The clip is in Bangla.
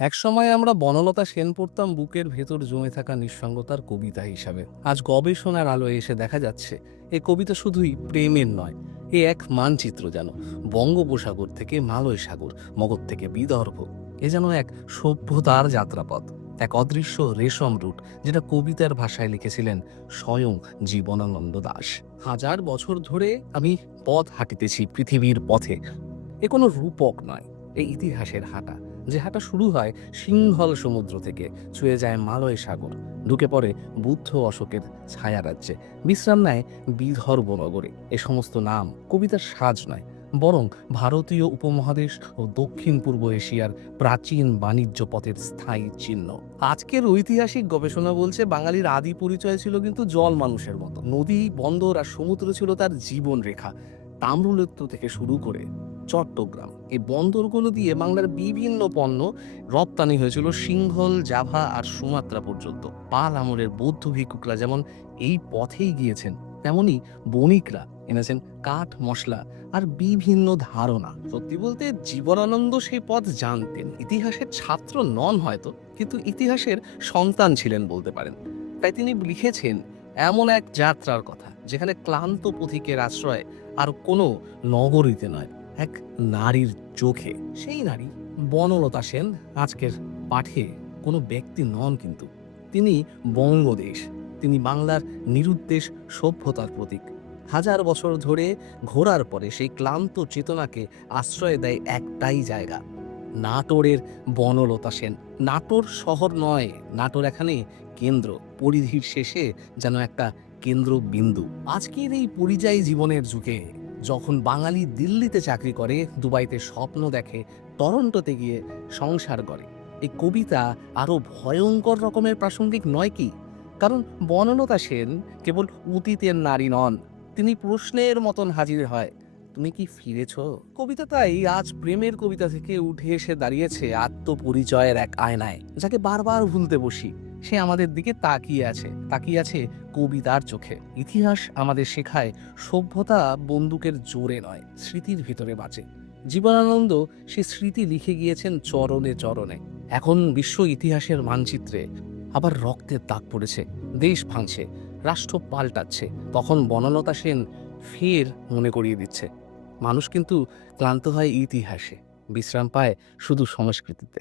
একসময় আমরা বনলতা সেন পড়তাম বুকের ভেতর জমে থাকা নিঃসঙ্গতার কবিতা হিসাবে। আজ গবেষণার আলোয় এসে দেখা যাচ্ছে এ কবিতা শুধুই প্রেমের নয়, এ এক মানচিত্র যেন। বঙ্গোপসাগর থেকে মালয় সাগর, মগধ থেকে বিদর্ভ, এ যেন এক সভ্যতার যাত্রাপথ, এক অদৃশ্য রেশম রুট, যেটা কবিতার ভাষায় লিখেছিলেন স্বয়ং জীবনানন্দ দাশ। হাজার বছর ধরে আমি পথ হাঁটিতেছি পৃথিবীর পথে, এ কোনো রূপক নয়, এই ইতিহাসের হাঁটা, যে হাঁটা শুরু হয় সিংহল সমুদ্র থেকে, ছুঁয়ে যায় মালয় সাগর, ঢুকে পড়ে বুদ্ধ অশোকের ছায়ারাজ্যে, বিশ্রাম নেয় বিদর্ভ নগরে। এ সমস্ত নাম কবিতার সাজ নয়, বরং ভারতীয় উপমহাদেশ ও দক্ষিণ পূর্ব এশিয়ার প্রাচীন বাণিজ্য পথের স্থায়ী চিহ্ন। আজকের ঐতিহাসিক গবেষণা বলছে বাঙালির আদি পরিচয় ছিল কিন্তু জল মানুষের মতো। নদী, বন্দর আর সমুদ্র ছিল তার জীবন রেখা। তাম্রলিপ্ত থেকে শুরু করে চট্টগ্রাম, এই বন্দরগুলো দিয়ে বাংলার বিভিন্ন পণ্য রপ্তানি হয়েছিল সিংহল, জাভা আর সুমাত্রা পর্যন্ত। পাল আমলের বৌদ্ধ ভিক্ষুকরা যেমন এই পথেই গিয়েছেন, তেমনি বণিকরা এনেছেন কাঠ, মশলা আর বিভিন্ন ধারণা। সত্যি বলতে জীবনানন্দ সেই পথ জানতেন। ইতিহাসের ছাত্র নন হয়তো, কিন্তু ইতিহাসের সন্তান ছিলেন বলতে পারেন। তাই তিনি লিখেছেন এমন এক যাত্রার কথা, যেখানে ক্লান্ত পথিকের আশ্রয় আর কোনো নগরীতে নয়, এক নারীর চোখে। সেই নারী বনলতা সেন। আজকের পাঠে কোনো ব্যক্তি নন, কিন্তু তিনি বঙ্গদেশ, তিনি বাংলার নিরুদ্দেশ সভ্যতার প্রতীক। হাজার বছর ধরে ঘোরার পরে সেই ক্লান্ত চেতনাকে আশ্রয় দেয় একটাই জায়গা, নাটোরের বনলতা সেন। নাটোর শহর নয়, নাটোর এখানে কেন্দ্র, পরিধির শেষে যেন একটা কেন্দ্রবিন্দু। আজকের এই পরিযায়ী জীবনের যুগে, যখন বাঙালি দিল্লিতে চাকরি করে, দুবাইতে স্বপ্ন দেখে, টরন্টোতে গিয়ে সংসার করে, এই কবিতা আরো ভয়ঙ্কর রকমের প্রাসঙ্গিক নয় কি? কারণ বনলতা সেন কেবল অতীতের নারী নন, তিনি প্রশ্নের মতন হাজির হয়, তুমি কি ফিরেছ? কবিতা তাই আজ প্রেমের কবিতা থেকে উঠে এসে দাঁড়িয়েছে আত্মপরিচয়ের এক আয়নায়, যাকে বারবার ভুলতে বসি। সে আমাদের দিকে তাকিয়ে আছে কবিতার চোখে। ইতিহাস আমাদের শেখায় সভ্যতা বন্দুকের জোরে নয়, স্মৃতির ভিতরে বাঁচে। জীবনানন্দ সে স্মৃতি লিখে গিয়েছেন চরণে চরণে। এখন বিশ্ব ইতিহাসের মানচিত্রে আবার রক্তের দাগ পড়েছে, দেশ ভাঙছে, রাষ্ট্র পাল্টাচ্ছে। তখন বনলতা সেন ফের মনে করিয়ে দিচ্ছে, মানুষ কিন্তু ক্লান্ত হয় ইতিহাসে, বিশ্রাম পায় শুধু সংস্কৃতিতে।